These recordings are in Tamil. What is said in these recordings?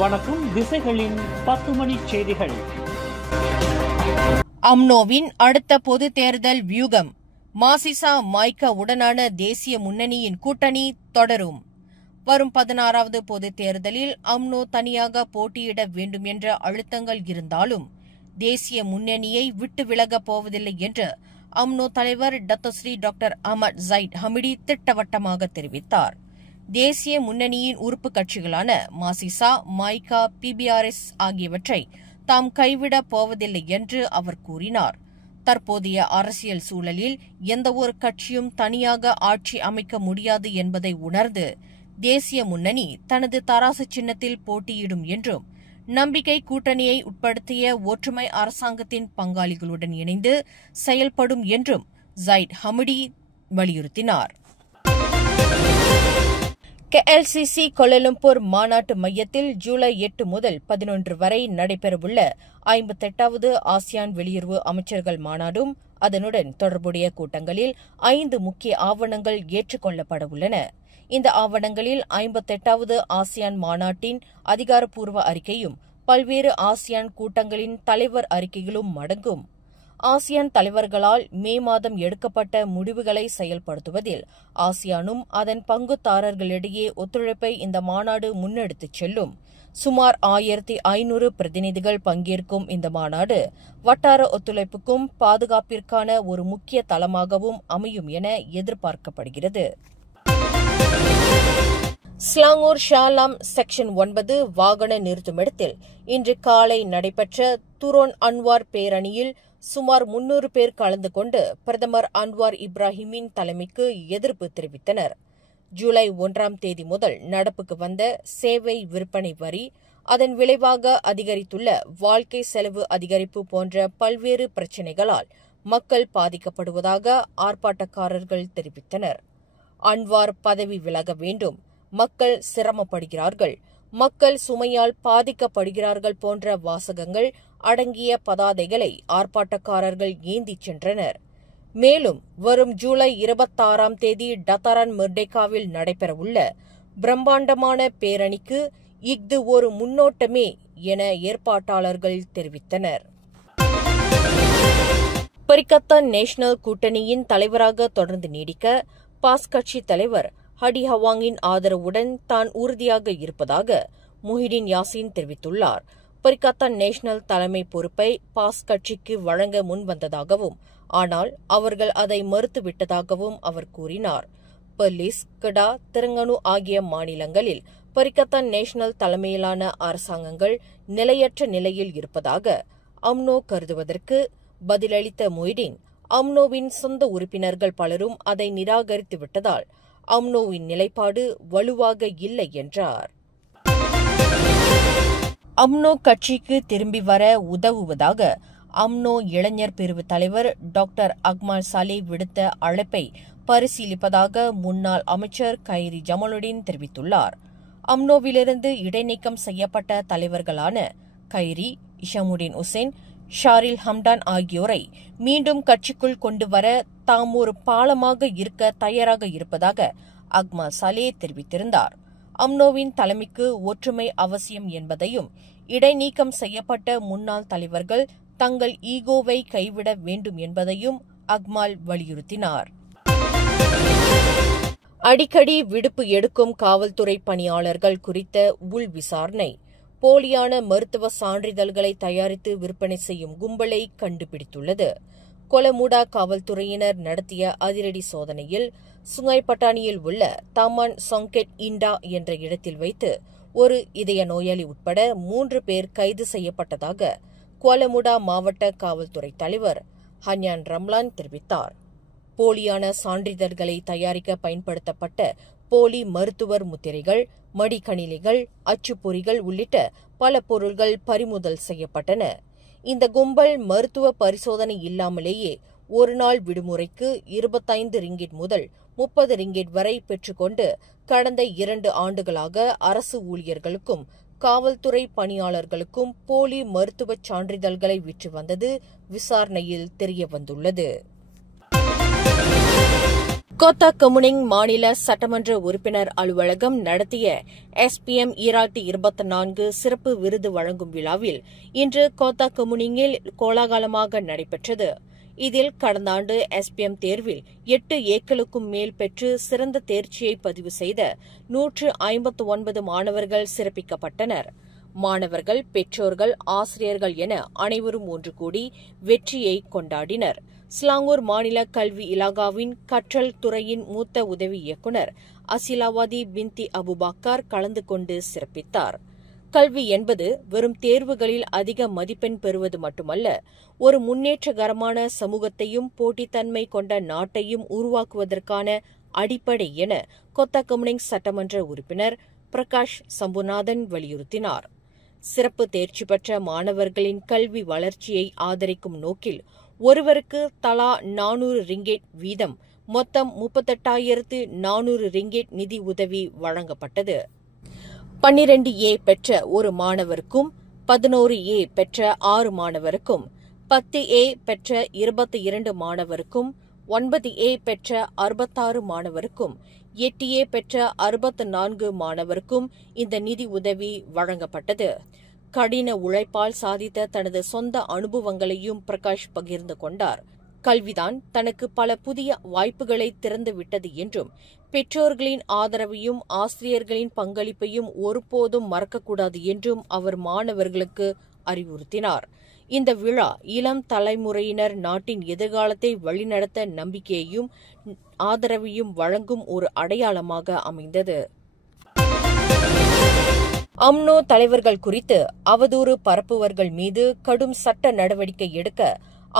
வணக்கம். திசைகளின் 10 மணி செய்திகள். அம்னோவின் அடுத்த பொது தேர்தல் வியூகம். மாசிசா மைக உடனான தேசிய முன்னணியின் கூட்டணி தொடரும். வரும் 16வது பொது தேர்தலில் அம்னோ தனியாக போட்டியிட வேண்டும் என்ற அழுத்தங்கள் இருந்தாலும் தேசிய முன்னணியை விட்டு விலகப் போவதில்லை என்று அம்னோ தலைவர் Dato' Sri doctor Ahmad Zahid Hamidi திட்டவட்டமாக தெரிவித்தார். தேசிய முன்னணியின் உறுப்பு கட்சிகளான மாசிசா, மைகா, பிபிஆர்எஸ் ஆகியவற்றை தாம் கைவிடப் போவதில்லை என்று அவர் கூறினார். தற்போதைய அரசியல் சூழலில் எந்தவொரு கட்சியும் தனியாக ஆட்சி அமைக்க முடியாது என்பதை உணர்ந்து தேசிய முன்னணி தனது தராசு சின்னத்தில் போட்டியிடும் என்றும் நம்பிக்கை கூட்டணியை உட்படுத்திய ஒற்றுமை அரசாங்கத்தின் பங்காளிகளுடன் இணைந்து செயல்படும் என்றும் ஜைட் ஹமிடி வலியுறுத்தினார். KLCC கோலாலம்பூர் மாநாட்டு மையத்தில் ஜூலை 8 முதல் 11 வரை நடைபெறவுள்ள 58வது ஆசியான் வெளியுறவு அமைச்சர்கள் மாநாடும் அதனுடன் தொடர்புடைய கூட்டங்களில் 5 முக்கிய ஆவணங்கள் ஏற்றுக்கொள்ளப்பட உள்ளன. இந்த ஆவணங்களில் 58வது ஆசியான் மாநாட்டின் அதிகாரப்பூர்வ அறிக்கையும் பல்வேறு ஆசியான் கூட்டங்களின் தலைவர் அறிக்கைகளும் அடங்கும். ஆசியான் தலைவர்களால் மே மாதம் எடுக்கப்பட்ட முடிவுகளை செயல்படுத்துவதில் ஆசியானும் அதன் பங்குதாரர்களிடையே ஒத்துழைப்பை இந்த மாநாடு முன்னெடுத்துச் செல்லும். சுமார் 1500 பிரதிநிதிகள் பங்கேற்கும் இந்த மாநாடு வட்டார ஒத்துழைப்புக்கும் பாதுகாப்பிற்கான ஒரு முக்கிய தளமாகவும் அமையும் என எதிர்பார்க்கப்படுகிறது. ஸ்லாங்கூர் ஷாலாம் செக்ஷன் 9 வாகன நிறுத்துமிடத்தில் இன்று காலை நடைபெற்ற துரோன் அன்வார் பேரணியில் சுமார் 300 பேர் கலந்து கொண்டு பிரதமர் அன்வார் இப்ராஹிமின் தலைமைக்கு எதிர்ப்பு தெரிவித்தனர். ஜூலை 1ஆம் தேதி முதல் நடப்புக்கு வந்த சேவை விற்பனை வரி, அதன் விளைவாக அதிகரித்துள்ள வாழ்க்கை செலவு அதிகரிப்பு போன்ற பல்வேறு பிரச்சினைகளால் மக்கள் பாதிக்கப்படுவதாக ஆர்ப்பாட்டக்காரர்கள் தெரிவித்தனர். அன்வார் பதவி விலக வேண்டும், மக்கள் சிரமப்படுகிறார்கள், மக்கள் சுமையால் பாதிக்கப்படுகிறார்கள் போன்ற வாசகங்கள் அடங்கிய பதாதைகளை ஆர்ப்பாட்டக்காரர்கள் ஏந்திச் சென்றனர். மேலும் வரும் ஜூலை 26ஆம் தேதி டத்தாரன் மெர்டேகாவில் நடைபெறவுள்ள பிரம்மாண்டமான பேரணிக்கு இஃது ஒரு முன்னோட்டமே என ஏற்பாட்டாளர்கள் தெரிவித்தனர். பரிக்கத்தான் நேஷனல் கூட்டணியின் தலைவராக தொடர்ந்து நீடிக்க பாஸ் கட்சி தலைவர் ஹடி ஹவாங்கின் ஆதரவுடன் தான் உறுதியாக இருப்பதாக முஹிடின் யாசின் தெரிவித்துள்ளார். பரிக்கத்தான் நேஷனல் தலைமை பொறுப்பை பாஸ் கட்சிக்கு வழங்க முன்வந்ததாகவும் ஆனால் அவர்கள் அதை மறுத்துவிட்டதாகவும் அவர் கூறினார். பெர்லிஸ், கெடா, தெலங்கானா ஆகிய மாநிலங்களில் பரிக்கத்தான் நேஷனல் தலைமையிலான அரசாங்கங்கள் நிலையற்ற நிலையில் இருப்பதாக அம்னோ கருதுவதற்கு பதிலளித்த முஹிடின், அம்னோவின் சொந்த உறுப்பினர்கள் பலரும் அதை நிராகரித்துவிட்டதால் அம்னோவின் நிலைப்பாடு வலுவாக இல்லை என்றார். அம்னோ கட்சிக்கு திரும்பி வர உதவுவதாக அம்னோ இளைஞர் பிரிவு தலைவர் டாக்டர் அக்மல் சாலே விடுத்த அழைப்பை பரிசீலிப்பதாக முன்னாள் அமைச்சர் கைரி ஜமாலுடீன் தெரிவித்துள்ளார். அம்னோவிலிருந்து இடைநீக்கம் செய்யப்பட்ட தலைவர்களான கைரி, இஷாமுடீன் உசேன், ஷாரில் ஹம்டான் ஆகியோரை மீண்டும் கட்சிக்குள் கொண்டுவர தாம் ஒரு பாலமாக இருக்க தயாராக இருப்பதாக அக்மல் சாலே தெரிவித்திருந்தார். அம்னோவின் தலைமைக்கு ஒற்றுமை அவசியம் என்பதையும் இடைநீக்கம் செய்யப்பட்ட முன்னாள் தலைவர்கள் தங்கள் ஈகோவை கைவிட வேண்டும் என்பதையும் அக்மால் வலியுறுத்தினார். அடிக்கடி விடுப்பு எடுக்கும் காவல்துறை பணியாளர்கள் குறித்த உள் விசாரணை போலியான மருத்துவ சான்றிதழ்களை தயாரித்து விற்பனை செய்யும் கும்பலை கண்டுபிடித்துள்ளது. கொலமுடா காவல்துறையினர் நடத்திய அதிரடி சோதனையில் சுங்காய் பட்டாணியில் உள்ள தாமான் சொங்கெட் இண்டா என்ற இடத்தில் வைத்து ஒரு இதய நோயாளி உட்பட 3 பேர் கைது செய்யப்பட்டதாக கொலமுடா மாவட்ட காவல்துறை தலைவர் ஹன்யான் ரம்லான் தெரிவித்தார். போலியான சான்றிதழ்களை தயாரிக்க பயன்படுத்தப்பட்ட போலி மருத்துவர் முத்திரைகள், மடிக்கணினிகள், அச்சுப்பொறிகள் உள்ளிட்ட பல பொருட்கள் பறிமுதல் செய்யப்பட்டன. இந்த கும்பல் மருத்துவ பரிசோதனை இல்லாமலேயே ஒருநாள் விடுமுறைக்கு 25 ரிங்கிட் முதல் 30 ரிங்கிட் வரை பெற்றுக்கொண்டு கடந்த 2 ஆண்டுகளாக அரசு ஊழியர்களுக்கும் காவல்துறை பணியாளர்களுக்கும் போலி மருத்துவச் சான்றிதழ்களை விற்று வந்தது விசாரணையில் தெரியவந்துள்ளது. கோத்தா கமுனிங் மாநில சட்டமன்ற உறுப்பினர் அலுவலகம் நடத்திய SPM 2024 சிறப்பு விருது வழங்கும் விழாவில் இன்று கோத்தா கமுனிங்கில் கோலாகலமாக நடைபெற்றது. இதில் கடந்த ஆண்டு SPM தேர்வில் 8 ஏக்களுக்கும் மேல் பெற்று சிறந்த தேர்ச்சியை பதிவு செய்த 159 மாணவர்கள் சிறப்பிக்கப்பட்டனர். மாணவர்கள், பெற்றோர்கள், ஆசிரியர்கள் என அனைவரும் ஒன்று கூடி வெற்றியை கொண்டாடினர். ஸ்லாங்கூர் மாநில கல்வி இலாகாவின் கற்றல் துறையின் மூத்த உதவி இயக்குநர் அசிலாவாதி பின்தி அபுபாக்கர் கலந்து கொண்டு சிறப்பித்தார். கல்வி என்பது வெறும் தேர்வுகளில் அதிக மதிப்பெண் பெறுவது மட்டுமல்ல, ஒரு முன்னேற்றகரமான சமூகத்தையும் போட்டித்தன்மை கொண்ட நாட்டையும் உருவாக்குவதற்கான அடிப்படை என கோத்தா கமுனிங் சட்டமன்ற உறுப்பினர் பிரகாஷ் சம்புநாதன் வலியுறுத்தினார். சிறப்பு தேர்ச்சி பெற்ற மாணவர்களின் கல்வி வளர்ச்சியை ஆதரிக்கும் நோக்கில் ஒருவருக்கு தலா 400 ரிங்கேட் வீதம் மொத்தம் 38,400 ரிங்கேட் நிதி உதவி வழங்கப்பட்டது. 12A பெற்ற ஒரு மாணவருக்கும், 11A பெற்ற 6 மாணவருக்கும், 10A பெற்ற 22 மாணவருக்கும், 9A பெற்ற 66 மாணவருக்கும், 8A பெற்ற 64 மாணவருக்கும் இந்த நிதி உதவி வழங்கப்பட்டது. கடின உழைப்பால் சாதித்த தனது சொந்த அனுபவங்களையும் பிரகாஷ் பகிர்ந்து கொண்டார். கல்விதான் தனக்கு பல புதிய வாய்ப்புகளை திறந்துவிட்டது என்றும், பெற்றோர்களின் ஆதரவையும் ஆசிரியர்களின் பங்களிப்பையும் ஒருபோதும் மறக்கக்கூடாது என்றும் அவர் மாணவர்களுக்கு அறிவுறுத்தினார். இந்த விழா இளம் தலைமுறையினர் நாட்டின் எதிர்காலத்தை வழிநடத்த நம்பிக்கையையும் ஆதரவையும் வழங்கும் ஒரு அடையாளமாக அமைந்தது. அம்னோ தலைவர்கள் குறித்து அவதூறு பரப்புவர்கள் மீது கடும் சட்ட நடவடிக்கை எடுக்க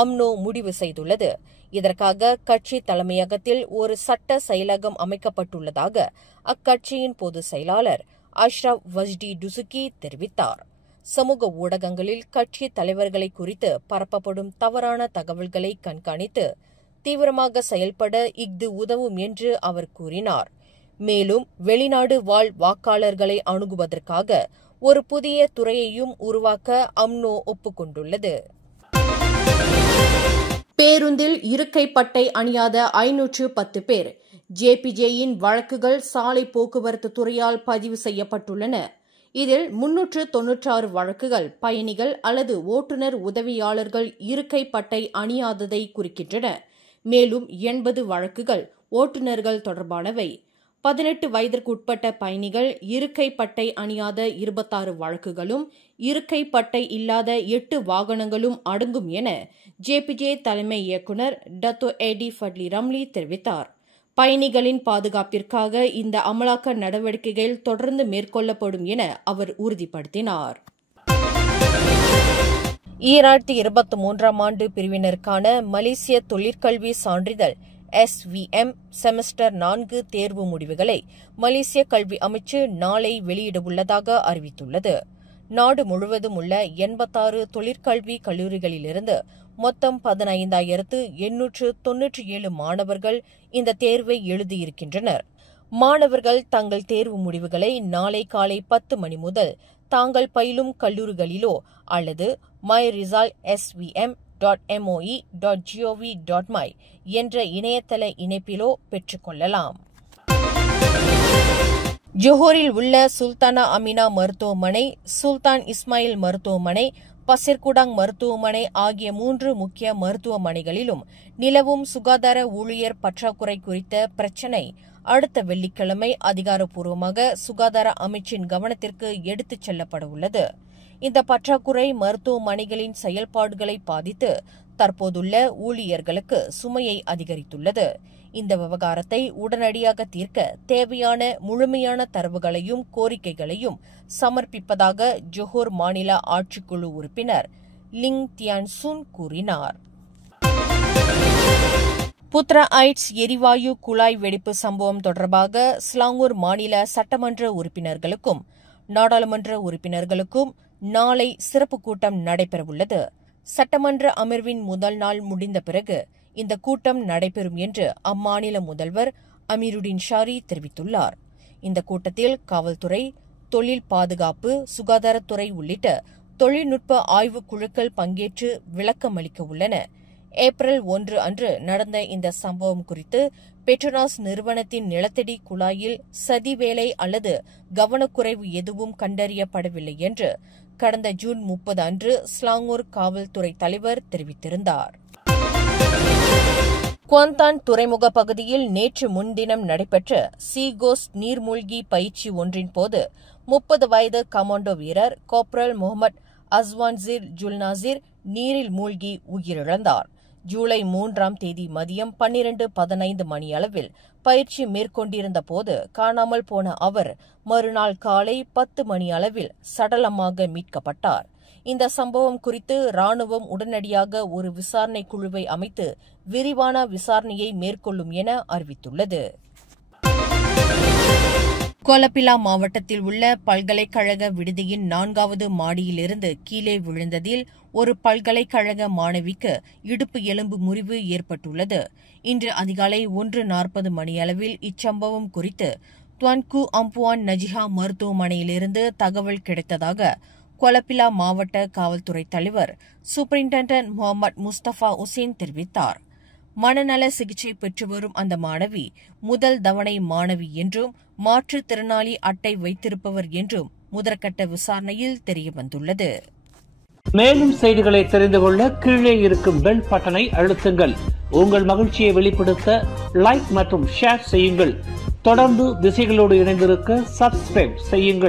அம்னோ முடிவு செய்துள்ளது. இதற்காக கட்சி தலைமையகத்தில் ஒரு சட்ட செயலகம் அமைக்கப்பட்டுள்ளதாக அக்கட்சியின் பொதுச் செயலாளர் அஷ்ரப் வஜ்டி டுசுகி தெரிவித்தார். சமூக ஊடகங்களில் கட்சி தலைவர்களை குறித்து பரப்பப்படும் தவறான தகவல்களை கண்காணித்து தீவிரமாக செயல்பட இஃது உதவும் என்று அவர் கூறினார். மேலும் வெளிநாடு வாழ் வாக்காளர்களை அணுகுவதற்காக ஒரு புதிய துறையையும் உருவாக்க அம்னோ ஒப்புக்கொண்டுள்ளது. பேருந்தில் இருக்கை பட்டை அணியாத 510 பேர் JPJயின் வழக்குகள் சாலை போக்குவரத்து துறையால் பதிவு செய்யப்பட்டுள்ளன. இதில் 396 வழக்குகள் பயணிகள் அல்லது ஓட்டுநர் உதவியாளர்கள் இருக்கை பட்டை அணியாததை குறிக்கின்றன. மேலும் 80 வழக்குகள் ஓட்டுநர்கள் தொடர்பானவை. 18 வயதிற்குட்பட்ட பயணிகள் இருக்கை பட்டை அணியாத 26 வழக்குகளும், இருக்கை பட்டை இல்லாத 8 வாகனங்களும் அடங்கும் என JPJ தலைமை இயக்குநர் டத்தோ ஏடி ஃபட்லி ரம்லி தெரிவித்தார். பயணிகளின் பாதுகாப்பிற்காக இந்த அமலாக்க நடவடிக்கைகள் தொடர்ந்து மேற்கொள்ளப்படும் என அவர் உறுதிப்படுத்தினார். 2023ஆம் ஆண்டு பிரிவினருக்கான மலேசிய தொழிற்கல்வி சான்றிதழ் SVM செமஸ்டர் 4 தேர்வு முடிவுகளை மலேசிய கல்வி அமைச்சு நாளை வெளியிடவுள்ளதாக அறிவித்துள்ளது. நாடு முழுவதும் உள்ள 86 தொழிற்கல்வி கல்லூரிகளிலிருந்து மொத்தம் 15,897 மாணவர்கள் இந்த தேர்வை எழுதியிருக்கின்றனர். மாணவர்கள் தங்கள் தேர்வு முடிவுகளை நாளை காலை 10 மணி முதல் தாங்கள் பயிலும் கல்லூரிகளிலோ அல்லது myresultsvm.moe.gov.my என்ற இணையதள இணைப்பிலோ பெற்றுக்கொள்ளலாம். ஜோஹரில் உள்ள சுல்தானா அமினா மருத்துவமனை, சுல்தான் இஸ்மாயில் மருத்துவமனை, பசிர்குடாங் மருத்துவமனை ஆகிய 3 முக்கிய மருத்துவமனைகளிலும் நிலவும் சுகாதார ஊழியர் பற்றாக்குறை குறித்த பிரச்சினை அடுத்த வெள்ளிக்கிழமை அதிகாரப்பூர்வமாக சுகாதார அமைச்சின் கவனத்திற்கு எடுத்துச் செல்லப்பட உள்ளது. இந்த பற்றாக்குறை மருத்துவமனைகளின் செயல்பாடுகளை பாதித்து தற்போதுள்ள ஊழியர்களுக்கு சுமையை அதிகரித்துள்ளது. இந்த விவகாரத்தை உடனடியாக தீர்க்க தேவையான முழுமையான தரவுகளையும் கோரிக்கைகளையும் சமர்ப்பிப்பதாக ஜோஹர் மாநில ஆட்சிக்குழு உறுப்பினர் லிங் தியான்சுன் கூறினார். புத்ரா ஐட்ஸ் எரிவாயு குழாய் வெடிப்பு சம்பவம் தொடர்பாக ஸ்லாங்கூர் மாநில சட்டமன்ற உறுப்பினர்களுக்கும் நாடாளுமன்ற உறுப்பினர்களுக்கும் நாளை சிறப்பு கூட்டம் நடைபெறவுள்ளது. சட்டமன்ற அமர்வின் முதல் நாள் முடிந்த பிறகு இந்த கூட்டம் நடைபெறும் என்று அம்மாநில முதல்வர் அமீருடின் ஷாரி தெரிவித்துள்ளார். இந்த கூட்டத்தில் காவல்துறை, தொழில் பாதுகாப்பு, சுகாதாரத்துறை உள்ளிட்ட தொழில்நுட்ப ஆய்வுக் குழுக்கள் பங்கேற்று விளக்கமளிக்க உள்ளன. ஏப்ரல் 1 அன்று நடந்த இந்த சம்பவம் குறித்து பெட்ரோனாஸ் நிறுவனத்தின் நிலத்தடி குழாயில் சதி வேலை அல்லது கவனக்குறைவு எதுவும் கண்டறியப்படவில்லை என்று கடந்த ஜூன் 30 அன்று ஸ்லாங்கூர் காவல்துறை தலைவர் தெரிவித்திருந்தார். குவாந்தான் துறைமுக பகுதியில் நேற்று முன்தினம் நடைபெற்ற சீகோஸ்ட் நீர்மூழ்கி பயிற்சி ஒன்றின் போது 30 வயது கமாண்டோ வீரர் கோப்ரல் முகமது அஸ்வான்சீர் ஜுல்நாசிர் நீரில் மூழ்கி உயிரிழந்தார். ஜூலை 3ஆம் தேதி மதியம் 12:15 மணியளவில் பயிற்சி மேற்கொண்டிருந்த போது காணாமல் போன அவர் மறுநாள் காலை 10 மணியளவில் சடலமாக மீட்கப்பட்டார். இந்த சம்பவம் குறித்து ராணுவம் உடனடியாக ஒரு விசாரணை குழுவை அமைத்து விரிவான விசாரணையை மேற்கொள்ளும் என அறிவித்துள்ளது. கோலப்பிலா மாவட்டத்தில் உள்ள பல்கலைக்கழக விடுதியின் 4வது மாடியிலிருந்து கீழே விழுந்ததில் ஒரு பல்கலைக்கழக மாணவிக்கு இடுப்பு எலும்பு முறிவு ஏற்பட்டுள்ளது. இன்று அதிகாலை 1:40 மணியளவில் இச்சம்பவம் குறித்து துவான்கு அம்புவான் நஜிஹா மருத்துவமனையிலிருந்து தகவல் கிடைத்ததாக கோலப்பிலா மாவட்ட காவல்துறை தலைவர் சூப்பரிண்டென்டன்ட் முகமது முஸ்தபா உசேன் தெரிவித்தார். மனநல சிகிச்சை பெற்று வரும் அந்த மாணவி முதல் தவணை மாணவி என்றும் மாற்றுத்திறனாளி அட்டை வைத்திருப்பவர் என்றும் முதற்கட்ட விசாரணையில் தெரியவந்துள்ளது. மேலும் செய்திகளை தெரிந்து கொள்ள கீழே இருக்கும் பெல் பட்டனை அழுத்துங்கள். உங்கள் மகிழ்ச்சியை வெளிப்படுத்த லைக் மற்றும் ஷேர் செய்யுங்கள். தொடர்ந்து திசைகளோடு இணைந்திருக்க சப்ஸ்கிரைப் செய்யுங்கள்.